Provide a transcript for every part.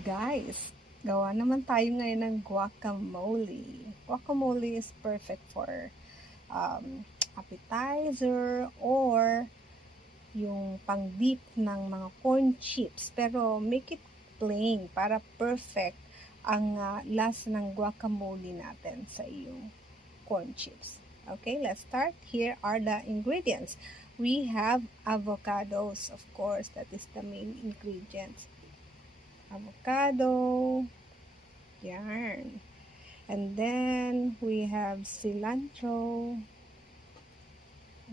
Guys, gawa naman tayo ngayon ng guacamole. Guacamole is perfect for appetizer or yung pang-dip ng mga corn chips. Pero make it plain para perfect ang lasa ng guacamole natin sa iyong corn chips. Okay, let's start. Here are the ingredients. We have avocados, of course, that is the main ingredients. Avocado, yarn. And then we have cilantro,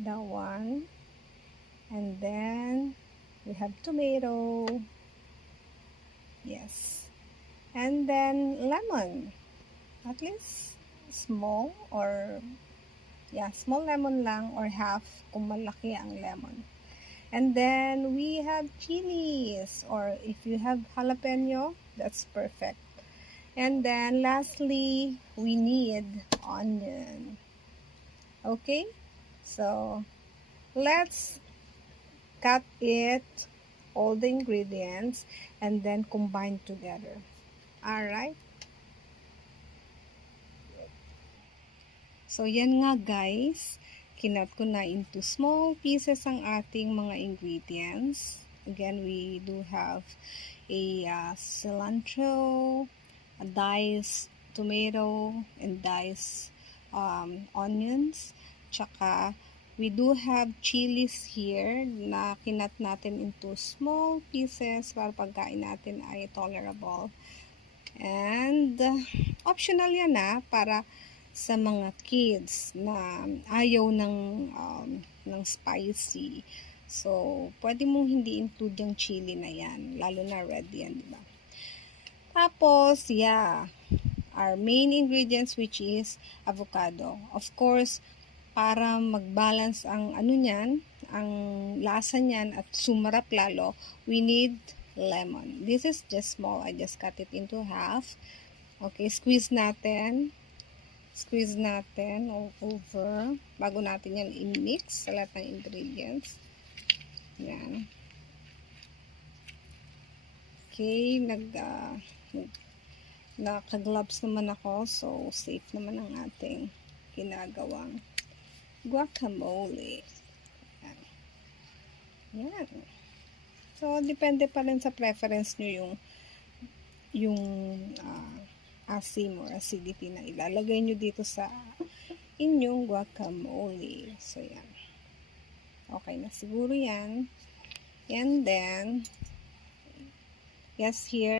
that one. And then we have tomato, yes. And then lemon, at least small or small lemon lang or half kung malaki ang lemon. And then we have chilies, or if you have jalapeno, that's perfect. And then lastly, we need onion. Okay, so let's cut it, all the ingredients, and then combine together. Alright. So yan nga guys, kinat ko na into small pieces ang ating mga ingredients. Again, we do have a cilantro, a diced tomato, and diced onions. Tsaka, we do have chilies here na kinat natin into small pieces para pagkain natin ay tolerable. And optional yan para sa mga kids na ayaw ng spicy. So, pwede mong hindi include yung chili na yan. Lalo na red yan, diba? Tapos, our main ingredients which is avocado. Of course, para mag-balance ang ang lasa niyan at sumarap lalo, we need lemon. This is just small. I just cut it into half. Okay, squeeze natin over bago natin yan i-mix sa lahat ng ingredients. Yan. Okay, naka-gloves naman ako, so safe naman ang ating ginagawang guacamole. Yan. So, depende pa rin sa preference nyo yung asim or acidity na ilalagay nyo dito sa inyong guacamole. So, yan. Okay na siguro yan. And then, yes, here,